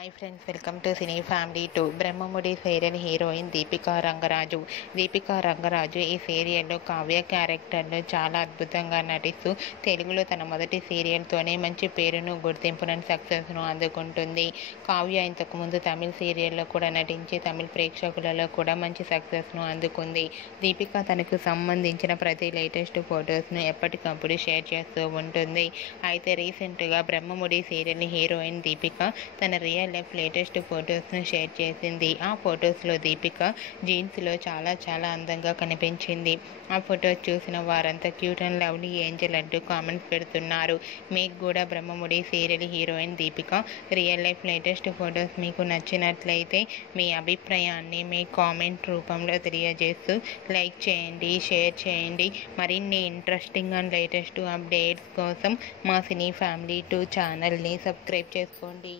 Hi friends, welcome to cine family 2. Brahmamudi serial heroine Deepika Rangaraju ఈ సీరియల్లో కావ్య క్యారెక్టర్లో చాలా అద్భుతంగా నటిస్తూ తెలుగులో తన మొదటి సీరియల్తోనే మంచి పేరును, గుర్తింపును, సక్సెస్ను అందుకుంటుంది. కావ్య ఇంతకుముందు తమిళ సీరియల్లో కూడా నటించి తమిళ ప్రేక్షకులలో కూడా మంచి సక్సెస్ను అందుకుంది. దీపిక తనకు సంబంధించిన ప్రతి లేటెస్ట్ ఫొటోస్ను ఎప్పటికప్పుడు షేర్ చేస్తూ ఉంటుంది. అయితే రీసెంట్గా బ్రహ్మముడి సీరియల్ హీరోయిన్ దీపిక తన రియల్ లైఫ్ లేటెస్ట్ ఫొటోస్ను షేర్ చేసింది. ఆ ఫొటోస్లో దీపిక జీన్స్లో చాలా అందంగా కనిపించింది. ఆ ఫొటోస్ చూసిన వారంతా క్యూట్ అండ్ లవ్లీ ఏంజల్ అంటూ కామెంట్స్ పెడుతున్నారు. మీకు కూడా Brahmamudi serial heroine Deepika real life latest photos మీకు నచ్చినట్లయితే మీ అభిప్రాయాన్ని మీ కామెంట్ రూపంలో తెలియజేస్తూ లైక్ చేయండి, షేర్ చేయండి. మరిన్ని ఇంట్రెస్టింగ్ అండ్ లేటెస్ట్ అప్డేట్స్ కోసం మా సినీ ఫ్యామిలీ 2 ఛానల్ని సబ్స్క్రైబ్ చేసుకోండి.